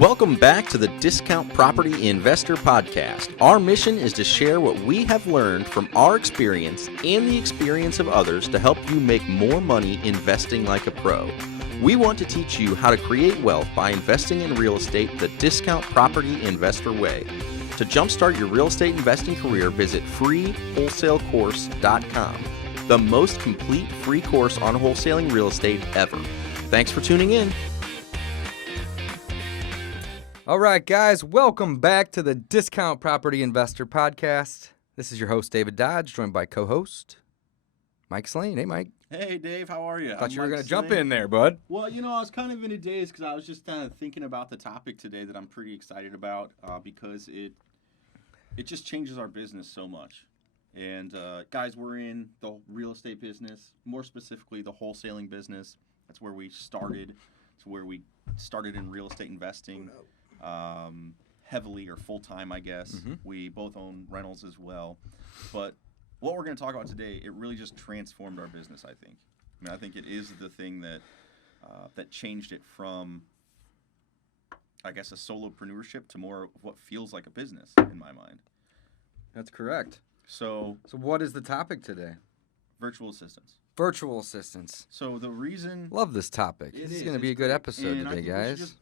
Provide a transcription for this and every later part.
Welcome back to the Discount Property Investor Podcast. Our mission is to share what we have learned from our experience and the experience of others to help you make more money investing like a pro. We want to teach you how to create wealth by investing in real estate the Discount Property Investor way. To jumpstart your real estate investing career, visit freewholesalecourse.com, the most complete free course on wholesaling real estate ever. Thanks for tuning in. All right, guys, welcome back to the Discount Property Investor Podcast. This is your host, David Dodge, joined by co-host Mike Slane. Hey, Mike. Hey, Dave, how are you? Thought you were going to jump in there, bud. Well, I was kind of in a daze because I was just kind of thinking about the topic today that I'm pretty excited about because it just changes our business so much. And, guys, we're in the real estate business, more specifically the wholesaling business. That's where we started. It's where we started in real estate investing. Heavily or full-time, I guess. Mm-hmm. We both own rentals as well. But what we're going to talk about today, it really just transformed our business, I think. I think it is the thing that that changed it from, I guess, a solopreneurship to more of what feels like a business in my mind. That's correct. So what is the topic today? Virtual assistants. Virtual assistants. So the reason... Love this topic. This is going to be a good episode today, guys.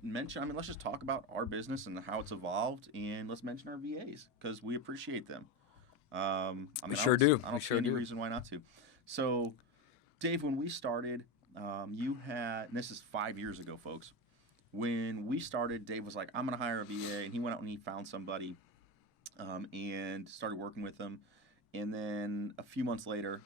Let's just talk about our business and how it's evolved, and let's mention our VAs because we appreciate them. We sure do. I don't see any reason why not to. So, Dave, when we started, you had, and this is 5 years ago, folks. When we started, Dave was like, I'm going to hire a VA, and he went out and he found somebody and started working with them. And then a few months later,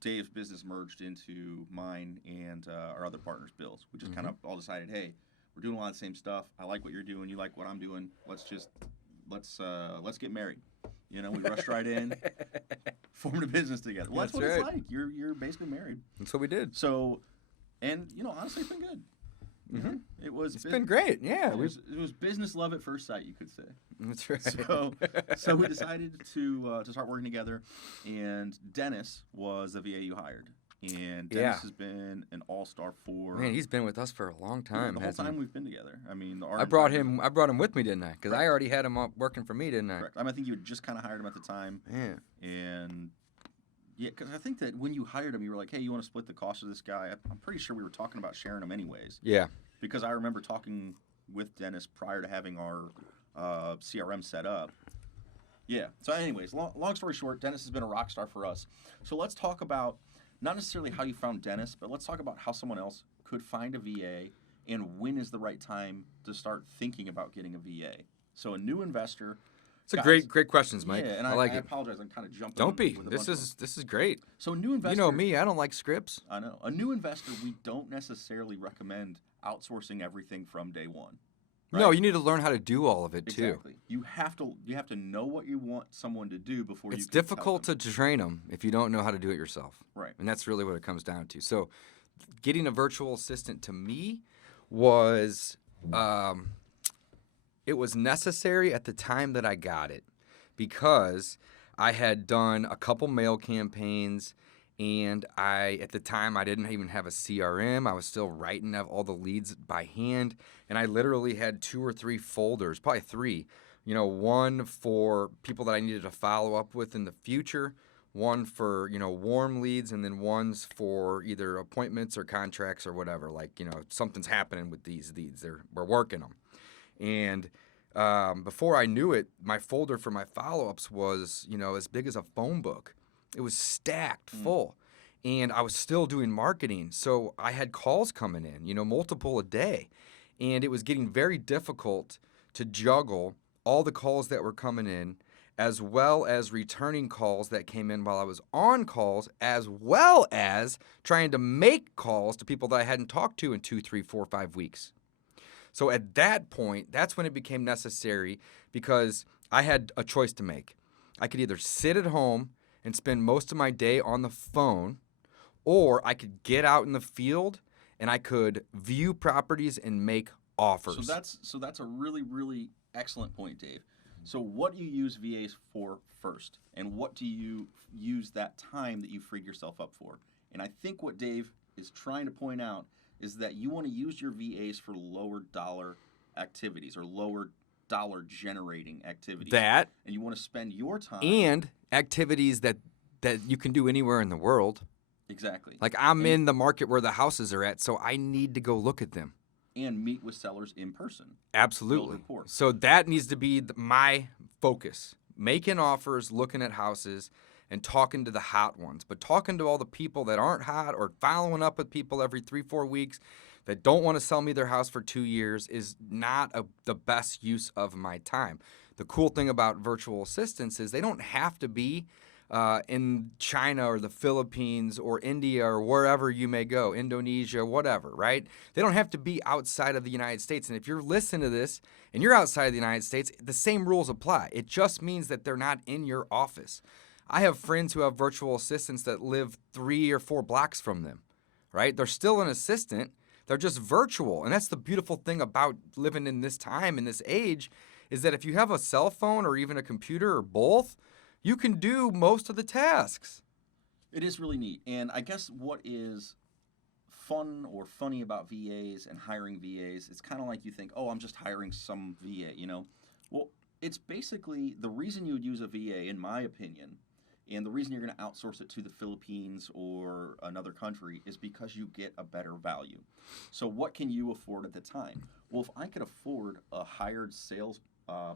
Dave's business merged into mine and our other partner's, Bill's. We just kind of all decided, hey, we're doing a lot of the same stuff. I like what you're doing. You like what I'm doing. Let's get married. We rushed right in, formed a business together. Well, that's what it's like. You're basically married. That's what we did. So, and honestly, it's been good. Mm-hmm. It's been great. Yeah, it was business love at first sight, you could say. That's right. So we decided to start working together, and Dennis was the VA you hired. And Dennis has been an all-star for... Man, he's been with us for a long time. The whole time we've been together. I mean, I brought him with me, didn't I? Because I already had him working for me, didn't I? Correct. I think you had just kind of hired him at the time. Yeah. And yeah, because I think that when you hired him, you were like, hey, you want to split the cost of this guy? I'm pretty sure we were talking about sharing him anyways. Yeah. Because I remember talking with Dennis prior to having our CRM set up. Yeah. So anyways, long story short, Dennis has been a rock star for us. So let's talk about not necessarily how you found Dennis, but let's talk about how someone else could find a VA and when is the right time to start thinking about getting a VA. So a new investor. It's a great questions, Mike. Yeah, and I like it. I apologize. I'm kind of jumping. Don't be. This is great. So a new investor. You know me. I don't like scripts. I know. A new investor, we don't necessarily recommend outsourcing everything from day one. Right? No, you need to learn how to do all of it too. Exactly. You have to know what you want someone to do before you can It's difficult to train them if you don't know how to do it yourself. Right. And that's really what it comes down to. So getting a virtual assistant to me was it was necessary at the time that I got it because I had done a couple mail campaigns. And at the time, I didn't even have a CRM. I was still writing out all the leads by hand. And I literally had 2 or 3 folders, probably 3. One for people that I needed to follow up with in the future, one for, warm leads, and then ones for either appointments or contracts or whatever. Like, something's happening with these leads. We're working them. And before I knew it, my folder for my follow-ups was, as big as a phone book. It was stacked full, and I was still doing marketing. So I had calls coming in, multiple a day, and it was getting very difficult to juggle all the calls that were coming in, as well as returning calls that came in while I was on calls, as well as trying to make calls to people that I hadn't talked to in 2, 3, 4, 5 weeks. So at that point, that's when it became necessary because I had a choice to make. I could either sit at home and spend most of my day on the phone, or I could get out in the field and I could view properties and make offers. So that's a really, really excellent point, Dave. So what do you use VAs for first? And what do you use that time that you freed yourself up for? And I think what Dave is trying to point out is that you want to use your VAs for lower dollar activities or lower dollar generating activities. That and you want to spend your time and activities that you can do anywhere in the world. exactly Like I'm in the market where the houses are at, so I need to go look at them. and meet with sellers in person. Absolutely. Build rapport. So that needs to be my focus. Making offers, looking at houses, and talking to the hot ones. But talking to all the people that aren't hot or following up with people every 3-4 weeks that don't want to sell me their house for 2 years is not the best use of my time. The cool thing about virtual assistants is they don't have to be in China or the Philippines or India or wherever you may go, Indonesia, whatever, right? They don't have to be outside of the United States. And if you're listening to this and you're outside of the United States, the same rules apply. It just means that they're not in your office. I have friends who have virtual assistants that live 3 or 4 blocks from them, right? They're still an assistant. They're just virtual. And that's the beautiful thing about living in this time, in this age, is that if you have a cell phone or even a computer or both, you can do most of the tasks. It is really neat. And I guess what is fun or funny about VAs and hiring VAs, it's kind of like you think, oh, I'm just hiring some VA, you know? Well, it's basically the reason you would use a VA, in my opinion, and the reason you're going to outsource it to the Philippines or another country is because you get a better value. So what can you afford at the time? Well, if I could afford a hired sales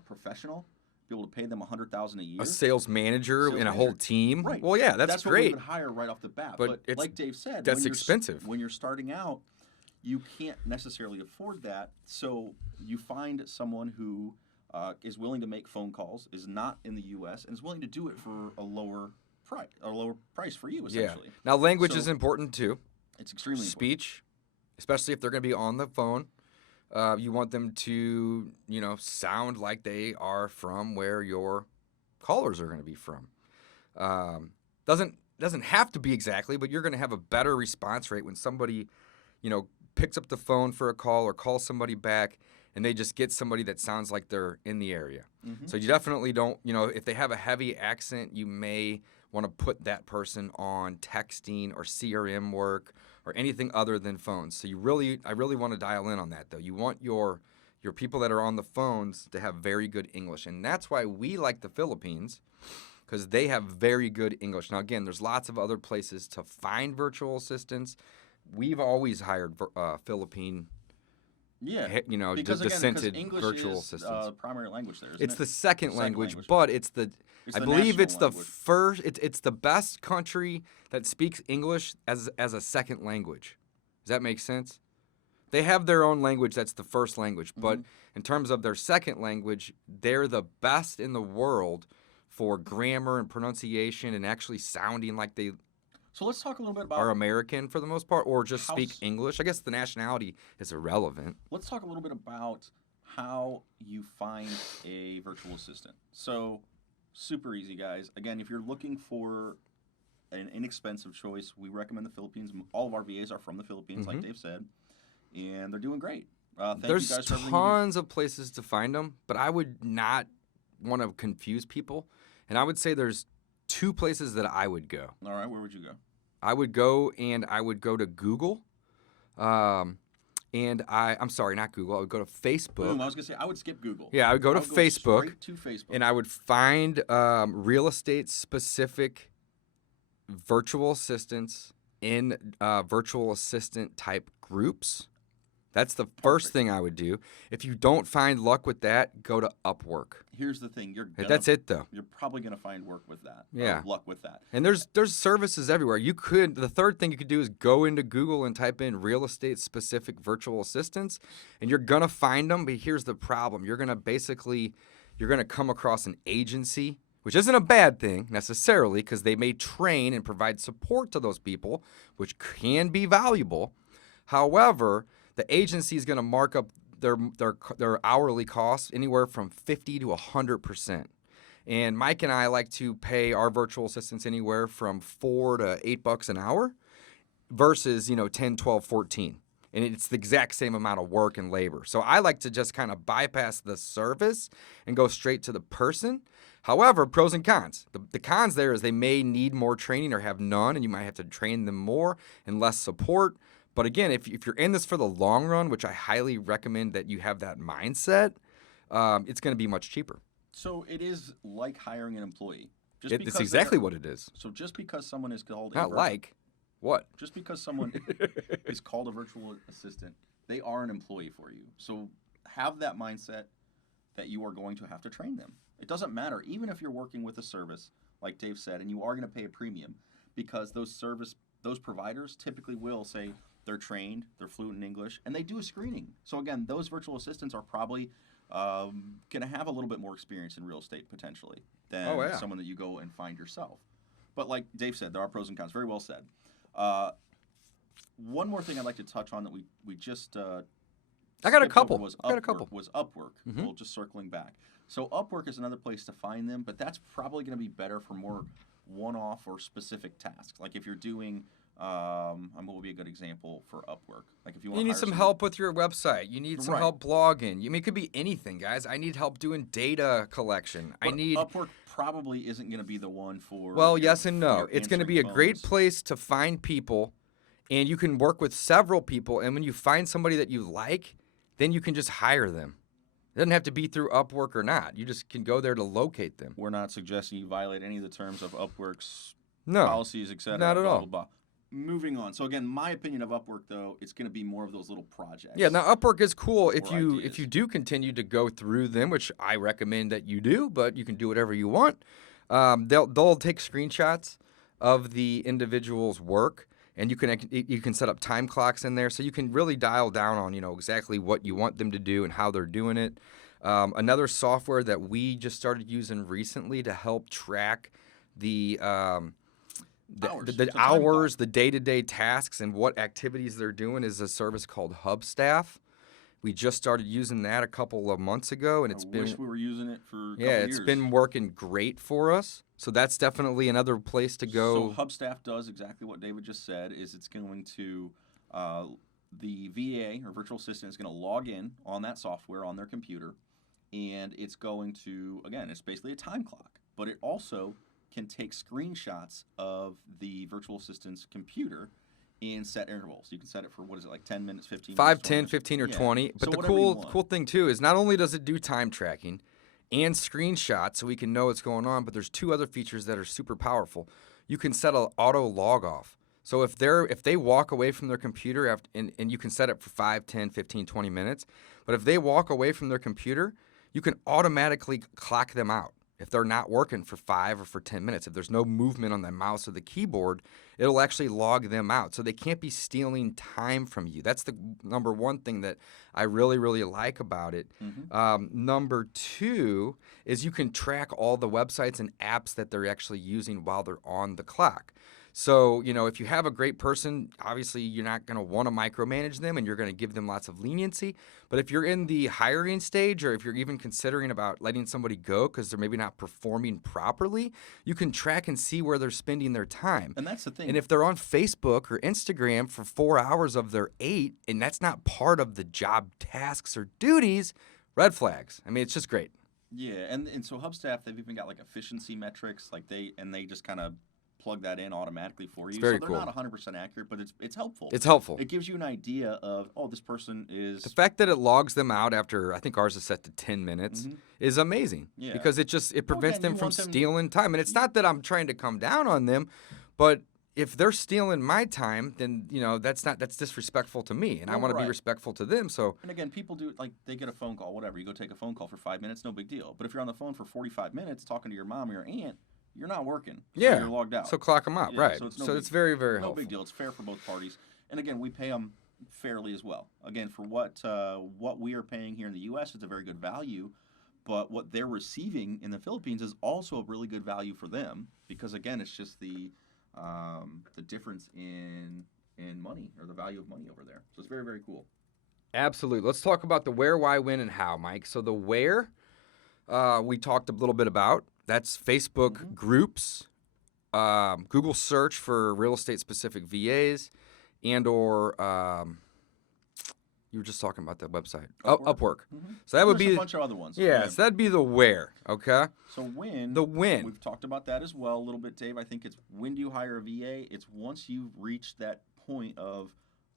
professional, be able to pay them $100,000 a year. A sales manager and a whole team. Right. Well, yeah, that's what great. we would hire right off the bat. But it's, like Dave said, that's expensive. When you're starting out, you can't necessarily afford that. So you find someone who is willing to make phone calls, is not in the U.S., and is willing to do it for a lower price for you, essentially. Yeah. Now, language is important too. It's extremely Speech, especially if they're going to be on the phone. You want them to, sound like they are from where your callers are going to be from. Doesn't have to be exactly, but you're going to have a better response rate when somebody, picks up the phone for a call or calls somebody back, and they just get somebody that sounds like they're in the area. Mm-hmm. So you definitely don't, if they have a heavy accent, you may want to put that person on texting or CRM work or anything other than phones. So I really want to dial in on that, though. You want your people that are on the phones to have very good English. And that's why we like the Philippines, because they have very good English. Now, again, there's lots of other places to find virtual assistants. We've always hired Philippine, because dissented English virtual is assistants. Primary language there, isn't It's it? the second language, language. but it's I believe it's the national language. first. It's the best country that speaks English as a second language. Does that make sense? They have their own language that's the first language, but in terms of their second language, they're the best in the world for grammar and pronunciation and actually sounding like they So let's talk a little bit about are American for the most part, or just speak English. I guess the nationality is irrelevant. Let's talk a little bit about how you find a virtual assistant. So, super easy, guys. Again, if you're looking for an inexpensive choice, we recommend the Philippines. All of our VAs are from the Philippines, like Dave said, and they're doing great. There's you guys for everything you do. tons of places to find them, but I would not want to confuse people. And I would say there's 2 places that I would go. All right, where would you go? I would go to Google. I'm sorry, not Google. I would go to Facebook. Boom, I was going to say, I would skip Google. Yeah, I would go to Facebook. Straight to Facebook. And I would find real estate specific virtual assistants in virtual assistant type groups. That's the first thing I would do. If you don't find luck with that, go to Upwork. Here's the thing. That's it, though. You're probably going to find work with that. Yeah. Or luck with that. And there's services everywhere. The third thing you could do is go into Google and type in real estate specific virtual assistants, and you're going to find them. But here's the problem. You're going to come across an agency, which isn't a bad thing necessarily, because they may train and provide support to those people, which can be valuable. However, the agency is going to mark up their hourly costs anywhere from 50 to 100%. And Mike and I like to pay our virtual assistants anywhere from $4 to $8 an hour versus, 10, 12, 14. And it's the exact same amount of work and labor. So I like to just kind of bypass the service and go straight to the person. However, pros and cons. The cons there is they may need more training or have none, and you might have to train them more and less support. But again, if you're in this for the long run, which I highly recommend that you have that mindset, it's going to be much cheaper. So it is like hiring an employee. It's exactly what it is. So just because someone is called What? Just because someone is called a virtual assistant, they are an employee for you. So have that mindset that you are going to have to train them. It doesn't matter, even if you're working with a service, like Dave said, and you are going to pay a premium, because those providers typically will say they're trained, they're fluent in English, and they do a screening. So again, those virtual assistants are probably going to have a little bit more experience in real estate potentially than someone that you go and find yourself. But like Dave said, there are pros and cons. Very well said. One more thing I'd like to touch on that we just I got a couple. Was Upwork. Mm-hmm. Well, just circling back. So Upwork is another place to find them, but that's probably going to be better for more one-off or specific tasks. Like if you're doing, what would be a good example for Upwork? Like if you want, need some help with your website. You need some help blogging. I mean, it could be anything, guys. I need help doing data collection. But Upwork probably isn't going to be the one for. Well, yes and no. It's going to be a great place to find people, and you can work with several people. And when you find somebody that you like, then you can just hire them. It doesn't have to be through Upwork or not. You just can go there to locate them. We're not suggesting you violate any of the terms of Upwork's No, policies, etc. not at all. Blah, blah, blah. Moving on. So again, my opinion of Upwork, though, it's going to be more of those little projects. Yeah, now Upwork is cool if Or you do continue to go through them, which I recommend that you do, but you can do whatever you want. They'll take screenshots of the individual's work, and you can set up time clocks in there, so you can really dial down on exactly what you want them to do and how they're doing it. Another software that we just started using recently to help track the hours, the day-to-day tasks, and what activities they're doing is a service called Hubstaff. We just started using that a couple of months ago, and I wish we were using it for a couple it's years. been working great for us. So that's definitely another place to go. So Hubstaff does exactly what David just said. Is it's going to the VA or virtual assistant is going to log in on that software on their computer, and it's going to, again, it's basically a time clock, but it also can take screenshots of the virtual assistant's computer in set intervals. You can set it for, 10 minutes, 15 5, minutes? 10, 15, or 20. But So the whatever you want. cool thing, too, is not only does it do time tracking and screenshots so we can know what's going on, but there's two other features that are super powerful. You can set an auto log off. So if they walk away from their computer, and you can set it for 5, 10, 15, 20 minutes, but if they walk away from their computer, you can automatically clock them out. If they're not working for 5 or for 10 minutes, if there's no movement on the mouse or the keyboard, it'll actually log them out. So they can't be stealing time from you. That's the number one thing that I really, really like about it. Mm-hmm. Number two is you can track all the websites and apps that they're actually using while they're on the clock. So, if you have a great person, obviously you're not going to want to micromanage them and you're going to give them lots of leniency. But if you're in the hiring stage, or if you're even considering about letting somebody go because they're maybe not performing properly, you can track and see where they're spending their time. And that's the thing. And if they're on Facebook or Instagram for 4 hours of their 8, and that's not part of the job tasks or duties, red flags. I mean, it's just great. Yeah, and so Hubstaff, they've even got efficiency metrics, they just kind of plug that in automatically for you. It's very so they're cool. not 100% accurate, but it's helpful. It's helpful. It gives you an idea of, this person is... The fact that it logs them out after, I think ours is set to 10 minutes, is amazing. Yeah. Because it prevents them from stealing time. And it's not that I'm trying to come down on them, but if they're stealing my time, then, that's disrespectful to me. And I want to be respectful to them. So. And again, people do, they get a phone call, whatever. You go take a phone call for 5 minutes, no big deal. But if you're on the phone for 45 minutes talking to your mom or your aunt, you're not working. So you're logged out. So clock them out, right. So it's very, very helpful. No helpful. big deal. It's fair for both parties. And again, we pay them fairly as well. Again, for what we are paying here in the U.S., it's a very good value. But what they're receiving in the Philippines is also a really good value for them because, again, it's just the difference in money or the value of money over there. So it's very, very cool. Absolutely. Let's talk about the where, why, when, and how, Mike. So the where we talked a little bit about. That's Facebook groups, Google search for real estate specific VAs, and or you were just talking about that website, Upwork. So that would be a bunch of other ones. Yeah, so that'd be the where. Okay. So when the when we've talked about that as well a little bit, Dave. I think it's when do you hire a VA? It's once you've reached that point of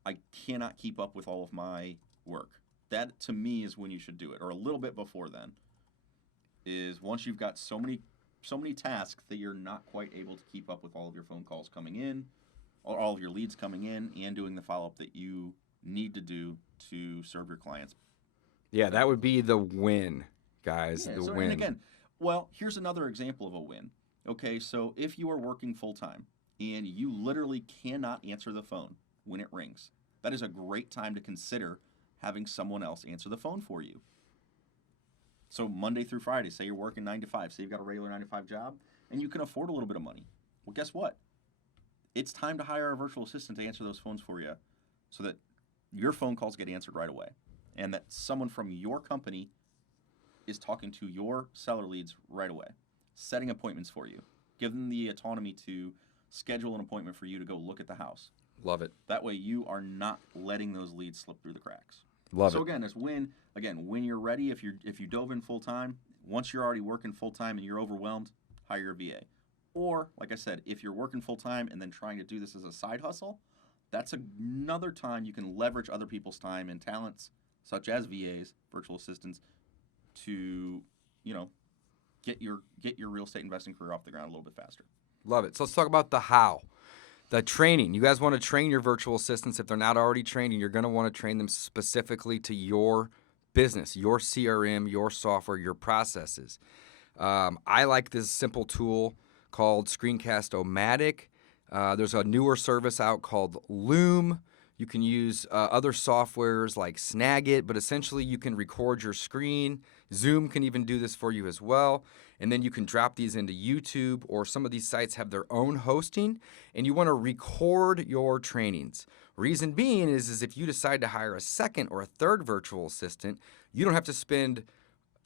I cannot keep up with all of my work. That, to me, is when you should do it, or a little bit before then, is once you've got so many tasks that you're not quite able to keep up with all of your phone calls coming in, or all of your leads coming in, and doing the follow-up that you need to do to serve your clients. Yeah, that would be the win, guys, the win. And again, well, here's another example of a win. Okay, so if you are working full-time and you literally cannot answer the phone when it rings, that is a great time to consider having someone else answer the phone for you. So Monday through Friday, say you're working 9 to 5, say you've got a regular 9 to 5 job, and you can afford a little bit of money. Well, guess what? It's time to hire a virtual assistant to answer those phones for you so that your phone calls get answered right away and that someone from your company is talking to your seller leads right away, setting appointments for you, give them the autonomy to schedule an appointment for you to go look at the house. Love it. That way you are not letting those leads slip through the cracks. Love it. So again, it's when you're ready, if you dove in full time, once you're already working full time and you're overwhelmed, hire a VA. Or, like I said, if you're working full time and then trying to do this as a side hustle, that's another time you can leverage other people's time and talents, such as VAs, virtual assistants, to, get your real estate investing career off the ground a little bit faster. Love it. So let's talk about the how. The training. You guys want to train your virtual assistants. If they're not already trained, you're going to want to train them specifically to your business, your CRM, your software, your processes. I like this simple tool called Screencast-O-Matic. There's a newer service out called Loom. You can use other softwares like Snagit, but essentially you can record your screen. Zoom can even do this for you as well. And then you can drop these into YouTube, or some of these sites have their own hosting, and you want to record your trainings. Reason being is if you decide to hire a second or a third virtual assistant, you don't have to spend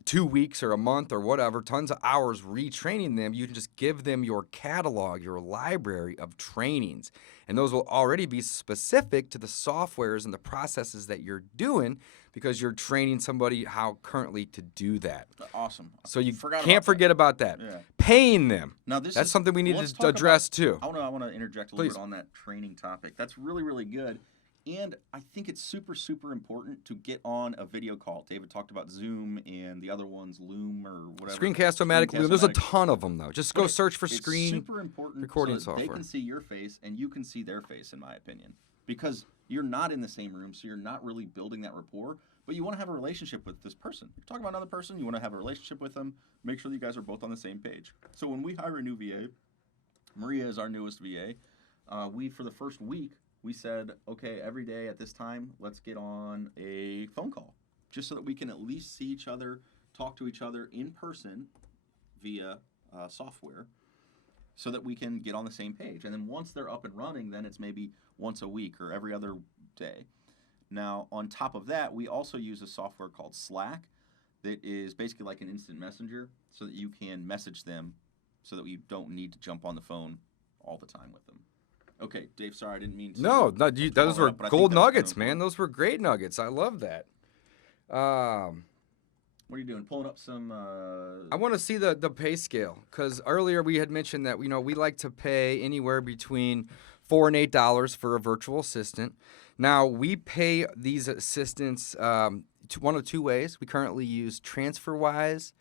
2 weeks or a month or whatever, tons of hours retraining them. You can just give them your catalog, your library of trainings. And those will already be specific to the softwares and the processes that you're doing because you're training somebody how currently to do that. Awesome. So you can't forget about that. Yeah. Paying them. Now that's something we need to address too. I want to interject a little bit on that training topic. That's really, really good. And I think it's super, super important to get on a video call. David talked about Zoom and the other ones, Loom or whatever. Screencast-O-Matic, Loom. There's a ton of them, though. Just go search for screen super important recording so software. They can see your face and you can see their face, in my opinion. Because you're not in the same room, so you're not really building that rapport. But you want to have a relationship with this person. You're talking about another person, you want to have a relationship with them. Make sure that you guys are both on the same page. So when we hire a new VA, Maria is our newest VA, for the first week, we said, okay, every day at this time, let's get on a phone call, just so that we can at least see each other, talk to each other in person via software, so that we can get on the same page. And then once they're up and running, then it's maybe once a week or every other day. Now, on top of that, we also use a software called Slack that is basically like an instant messenger, so that you can message them so that you don't need to jump on the phone all the time with them. Okay, Dave, sorry, I didn't mean to. No, those were gold nuggets, man. Those were great nuggets. I love that. What are you doing? Pulling up some... I want to see the pay scale, because earlier we had mentioned that we like to pay anywhere between $4 and $8 for a virtual assistant. Now, we pay these assistants one of two ways. We currently use TransferWise,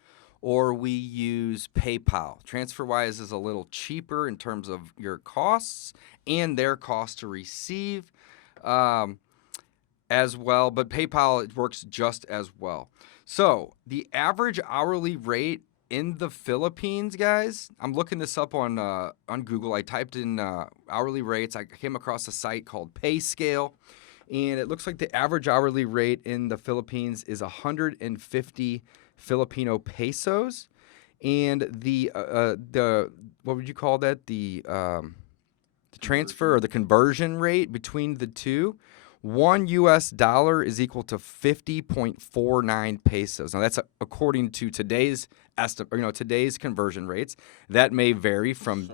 or we use PayPal. TransferWise is a little cheaper in terms of your costs and their cost to receive as well, but PayPal, it works just as well. So the average hourly rate in the Philippines, guys, I'm looking this up on Google. I typed in hourly rates. I came across a site called PayScale, and it looks like the average hourly rate in the Philippines is 150 Filipino pesos, and the what would you call that? The transfer or the conversion rate between the two, $1 is equal to 50.49 pesos. Now that's according to today's today's conversion rates. That may vary from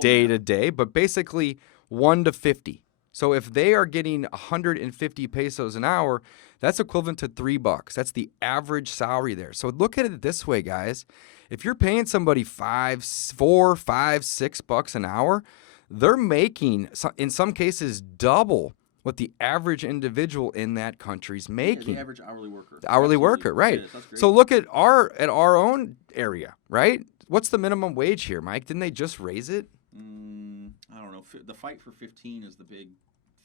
day to day, but basically 1 to 50. So if they are getting 150 pesos an hour, that's equivalent to $3. That's the average salary there. So look at it this way, guys. If you're paying somebody $4, $5, $6 an hour, they're making, in some cases, double what the average individual in that country's making. The average hourly worker. The hourly Absolutely. worker, right. It is. That's great. So look at our own area, right? What's the minimum wage here, Mike? Didn't they just raise it? I don't know. The fight for 15 is the big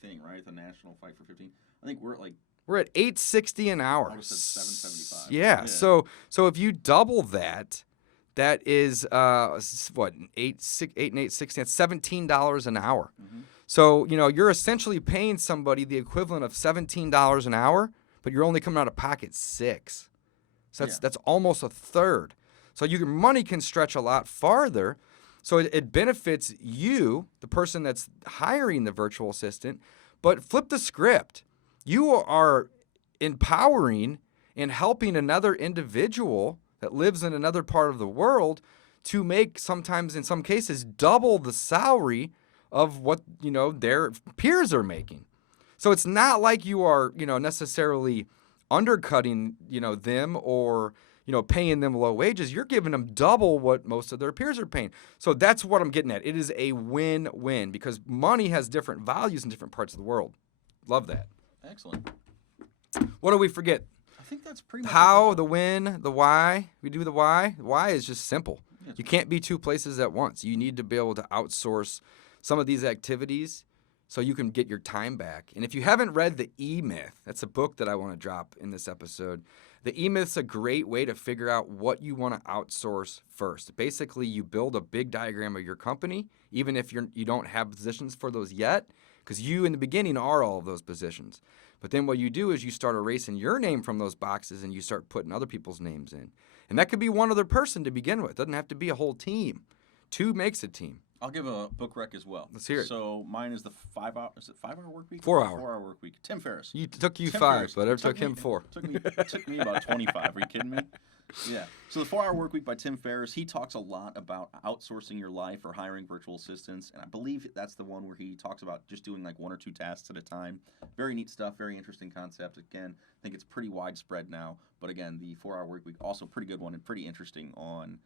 thing, right? The national fight for 15. I think we're at $8.60 an hour. I said $7.75. Yeah. So if you double that, that is what, 8 and 8, 16. That's $17 an hour. Mm-hmm. So you're essentially paying somebody the equivalent of $17 an hour, but you're only coming out of pocket $6. So that's almost a third. So your money can stretch a lot farther. So it benefits you, the person that's hiring the virtual assistant, but flip the script. You are empowering and helping another individual that lives in another part of the world to make, sometimes in some cases, double the salary of what their peers are making. So it's not like you are necessarily undercutting them or paying them low wages. You're giving them double what most of their peers are paying. So that's what I'm getting at. It is a win-win because money has different values in different parts of the world. Love that. Excellent. What do we forget? I think that's pretty much How, the when, the why. We do the why. The why is just simple. You can't be two places at once. You need to be able to outsource some of these activities so you can get your time back. And if you haven't read The E-Myth, that's a book that I want to drop in this episode. The E-Myth's a great way to figure out what you want to outsource first. Basically, you build a big diagram of your company, even if you don't have positions for those yet, because you in the beginning are all of those positions. But then what you do is you start erasing your name from those boxes and you start putting other people's names in. And that could be one other person to begin with. It doesn't have to be a whole team. Two makes a team. I'll give a book rec as well. Let's hear it. So mine is the 5 hour. Is it 5 hour work week? 4 hour. 4 hour work week. Tim Ferriss. Took you Tim 5, Ferriss. but it took him 4. Took me about 25. Are you kidding me? Yeah. So the 4 hour work week by Tim Ferriss. He talks a lot about outsourcing your life or hiring virtual assistants, and I believe that's the one where he talks about just doing like 1 or 2 tasks at a time. Very neat stuff. Very interesting concept. Again, I think it's pretty widespread now. But again, the 4 hour work week also pretty good one and pretty interesting on.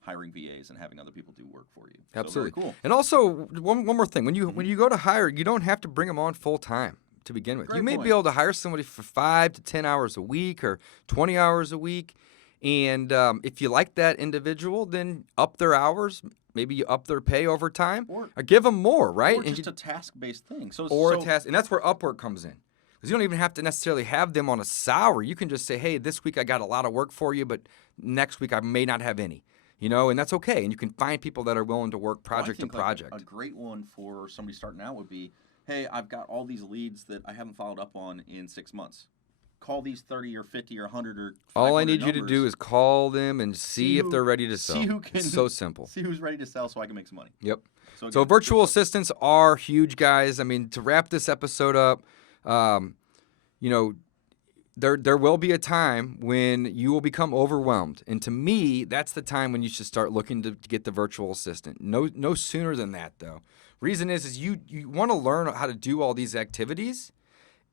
Hiring VAs and having other people do work for you. Absolutely. So very cool. And also, one more thing. When you go to hire, you don't have to bring them on full time to begin with. Great you may point. be able to hire somebody for 5 to 10 hours a week or 20 hours a week. And if you like that individual, then up their hours. Maybe you up their pay over time or give them more, right? Or just a task-based thing. A task. And that's where Upwork comes in. Because you don't even have to necessarily have them on a salary. You can just say, hey, this week I got a lot of work for you, but next week I may not have any. And that's okay. And you can find people that are willing to work project to project. A great one for somebody starting out would be, hey, I've got all these leads that I haven't followed up on in 6 months. Call these 30 or 50 or 100 or 500 all I need numbers. you to do is call them and see if they're ready to sell. See who can. It's so simple. See who's ready to sell so I can make some money. Yep. So So virtual assistants are huge, guys. I mean, to wrap this episode up, there will be a time when you will become overwhelmed. And to me, that's the time when you should start looking to get the virtual assistant. No sooner than that, though. Reason is you want to learn how to do all these activities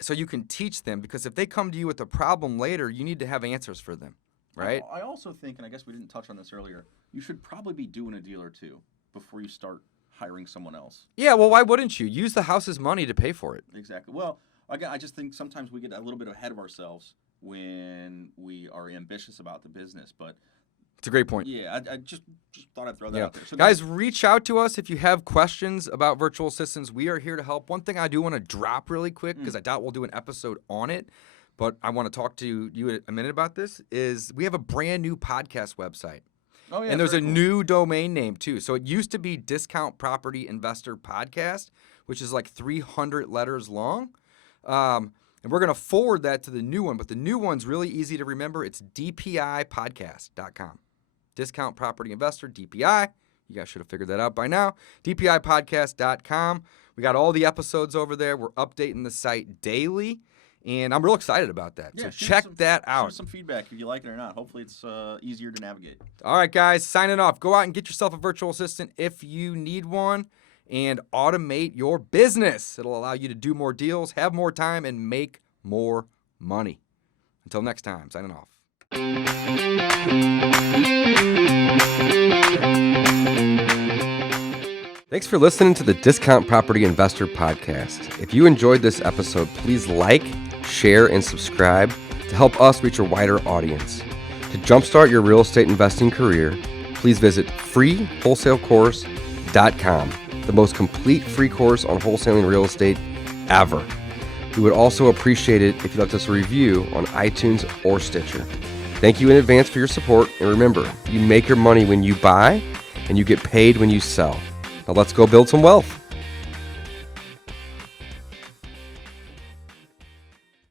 so you can teach them, because if they come to you with a problem later, you need to have answers for them, right? I also think, and I guess we didn't touch on this earlier, you should probably be doing a deal or two before you start hiring someone else. Yeah, well, why wouldn't you? Use the house's money to pay for it. Exactly. Well, again, I just think sometimes we get a little bit ahead of ourselves when we are ambitious about the business, but it's a great point. yeah, I just thought I'd throw that out there. So guys, reach out to us if you have questions about virtual assistants. We are here to help. One thing I do want to drop really quick, because I doubt we'll do an episode on it, but I want to talk to you a minute about this, is we have a brand new podcast website. Oh, yeah, and there's a very cool. new domain name, too. So it used to be Discount Property Investor Podcast, which is like 300 letters long. And we're going to forward that to the new one, but the new one's really easy to remember. It's dpipodcast.com. Discount Property Investor, DPI. You guys should have figured that out by now. dpipodcast.com. We got all the episodes over there. We're updating the site daily, and I'm real excited about that. Yeah, so shoot check some- that Shoot out. us some feedback if you like it or not. Hopefully it's easier to navigate. All right, guys, signing off. Go out and get yourself a virtual assistant if you need one, and automate your business. It'll allow you to do more deals, have more time, and make more money. Until next time, signing off. Thanks for listening to the Discount Property Investor Podcast. If you enjoyed this episode, please like, share, and subscribe to help us reach a wider audience. To jumpstart your real estate investing career, please visit freewholesalecourse.com, the most complete free course on wholesaling real estate ever. We would also appreciate it if you left us a review on iTunes or Stitcher. Thank you in advance for your support, and remember, you make your money when you buy, and you get paid when you sell. Now let's go build some wealth.